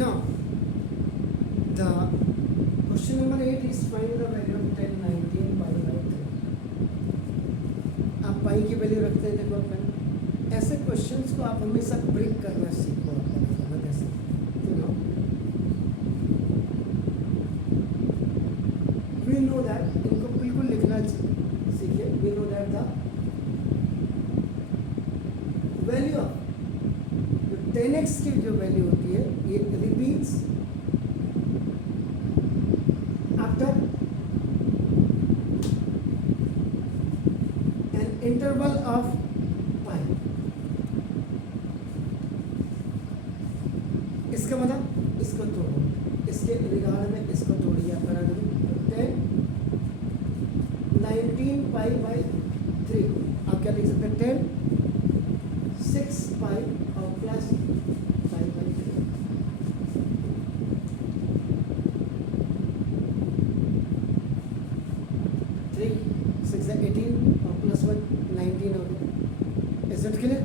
Now, the question number 8 is find the value of 10, 19 pi by 3. आप पाई की value रखते हैं, देखो अपन ऐसे क्वेश्चंस को आप हमेशा ब्रेक करना सीखो। आप कैसे वी नो दैट, इनको बिल्कुल लिखना सीखे। We know that the value of 10x की जो वैल्यू होती है ये repeats after an interval of pi. इसका मतलब इसको तोड़ो, इसके रिगार्ड में इसको तोड़िए। आप बना दो 10 19 पाई बाई 3। आप क्या लिख सकते हैं 10 6 पाई और प्लस पाई बाई 3। 3 6 18 और प्लस 1 19 हो गया। Is it clear?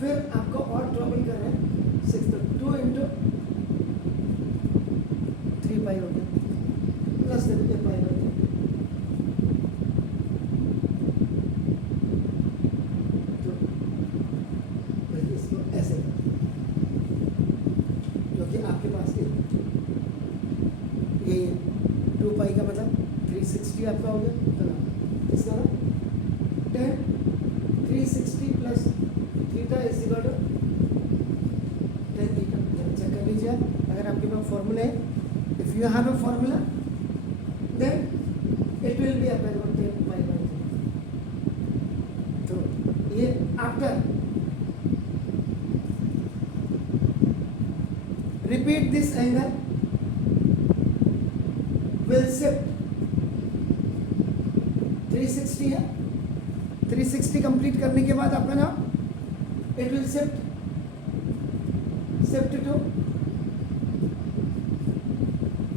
फिर आपको और ट्रबल कर रहे हैं 6 तो 2 इंटू 3 पाई हो गया प्लस पाई बाई 3। ऐसे क्योंकि आपके पास ये 2 पाई का मतलब 360 आपका हो गया। तो इसका ना 10 360 plus theta is equal to 10 theta. Check कर लीजिए अगर आपके पास फॉर्मूला है। If you have a formula then it will be appear 10 pi by 3। तो ये after repeat this angle will shift 360 है। 360 कंप्लीट करने के बाद आपका ना it will shift to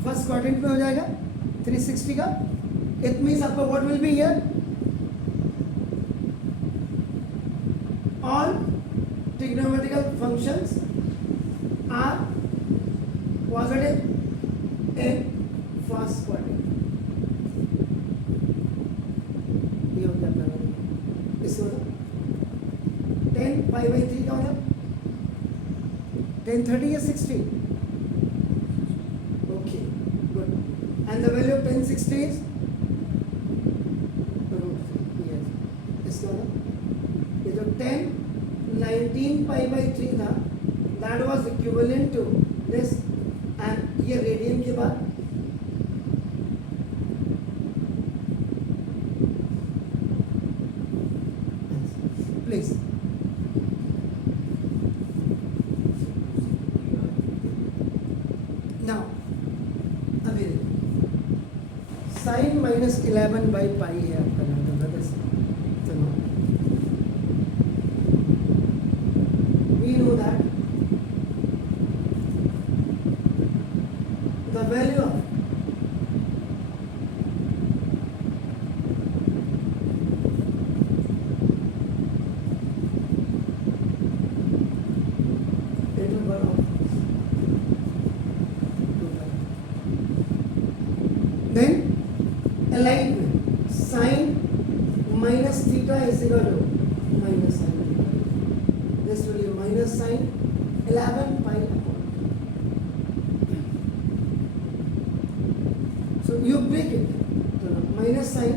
first quadrant में हो जाएगा 360 का। इट मीन्स आपका what will be here all trigonometrical functions are positive in first quadrant। ये हो गया अपना इसका मतलब 10 पाई बाई 3 का मतलब 10 30 या 60। Okay good. And the value of 10 60 is इसका मतलब ये जो 10 19 पाई बाई 3 था that was equivalent to this. And ये रेडियन के बाद प्लीज नाउ अभी साइन -11 बाई पाई है आपका नाम। चलो we know that the value of then alignment sin minus theta is equal to minus sin theta. This will be minus sin 11 pi upon. So you break it. So minus sign,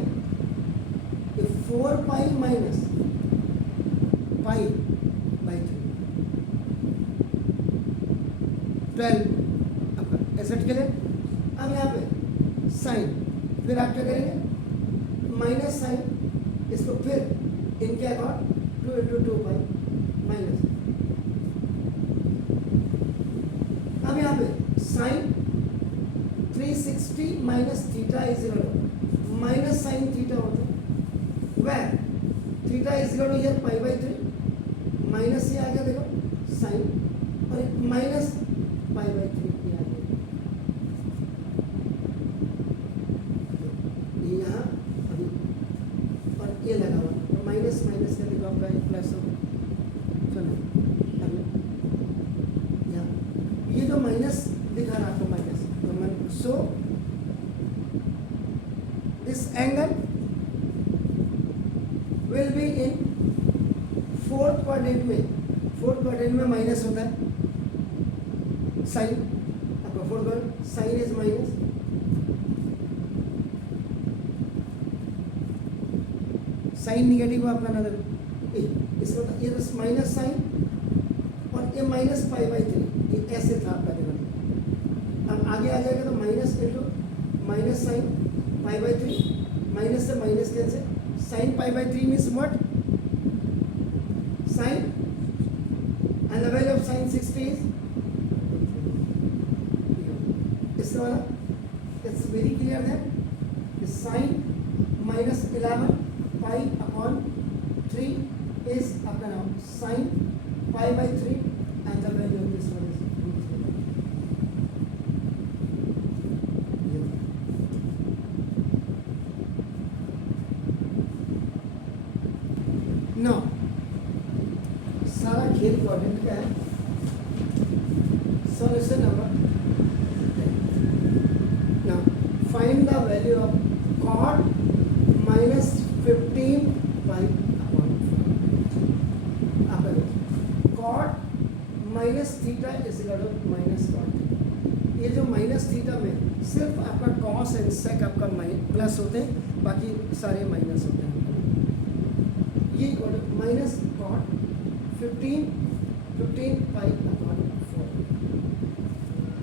if 4 pi minus pi by 3 12 आपका asset के लिए। अब यहाँ पे sign फिर आप क्या करेंगे माइनस साइन इसको फिर इनके अकॉर्ड 2 इंटू 2 पाई माइनस। अब यहाँ पे sine 360 minus theta is equal to minus sine theta होता है where theta is equal to here pi by 3 minus ये आ गया देखो साइन और एक माइनस पाई बाई 3 ये आ गया। ये यहाँ अभी और ये लगा हुआ तो माइनस माइनस का देखो आपका प्लस हो गया। चलो अब यहाँ ये तो माइनस दिखा रहा आपको माइनस, तो so this angle will be in fourth quadrant में। फोर्थ क्वाड्रेंट में माइनस होता है, साइन आपका fourth quadrant, sine is minus, sine negative आपका नजर इसका ये तो माइनस साइन और ये माइनस पाई बाई 3, ये ऐसे था आपका देखो। अब आगे आ जाएगा तो minus into minus sine pi by 3, minus से minus cancel, sine pi by 3 means what, sine and the value of sine 60 is इसका वाला it's very clear that sine minus 11 pi upon 3 is आपका नाम sin pi by 3 and the value of this one is now सारा खेल quadrant का है। Solution number now find the value of cot minus 15 by cot minus theta is equal to minus cot. ये जो minus theta में सिर्फ आपका cos and सेक आपका प्लस होते हैं, बाकी सारे माइनस होते हैं। ये equal to minus cot 15 pi upon 4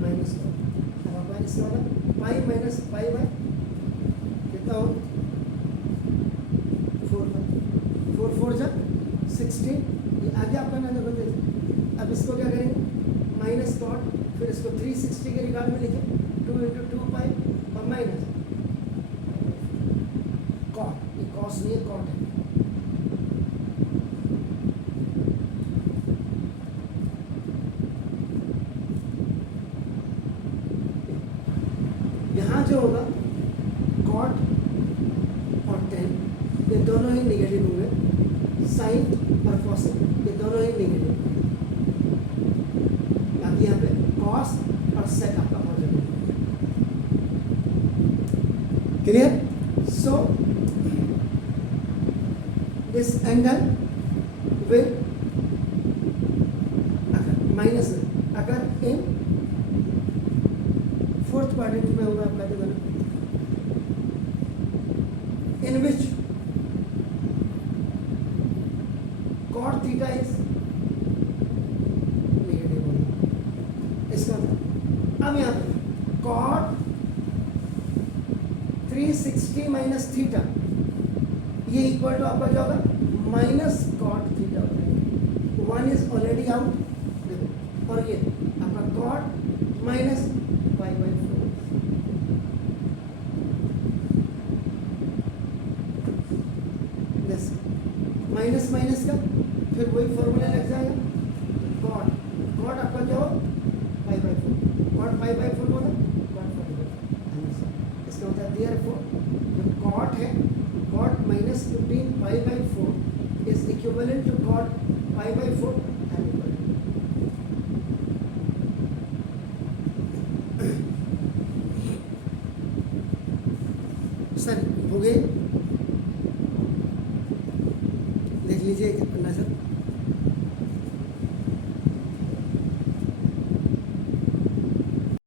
minus cot. अब आपका इसका वाला पाई माइनस पाई बाय कितना हो 4 जा 16, ये आगे आपका ना जरूरत है। अब इसको क्या करेंगे माइनस कॉट, फिर इसको 360 के रिगार्ड में लिखें 2 इंटू 2 पाई और माइनस कॉट, ये कॉस नहीं है कॉट है। यहाँ जो होगा कॉट और टेन ये दोनों ही निगेटिव होंगे, साइन और कॉस ये दोनों ही निगेटिव, बाकी यहाँ पे कॉस और सेक आपका positive. Clear? So this angle will minus अगर इन फोर्थ क्वाड्रेंट में होगा आपका देखो ना, इन विच cot theta is negative होगा इसका मतलब। अब यहाँ पे cot 360 माइनस थीटा ये इक्वल टू आपका क्या होगा माइनस cot थीटा होगा। 1 इज ऑलरेडी आउट देखो, और ये आपका cot minus pi by 4 minus minus का फिर वही फॉर्मूला लग जाएगा, कॉट कॉट आपका क्या हो pi by 4, cot pi by 4 होगा कॉट 5 इसका होता है देयरफॉर जो कॉट है cot minus 15 pi by 4 is equivalent to cot pi by 4 and equal सर हो गए।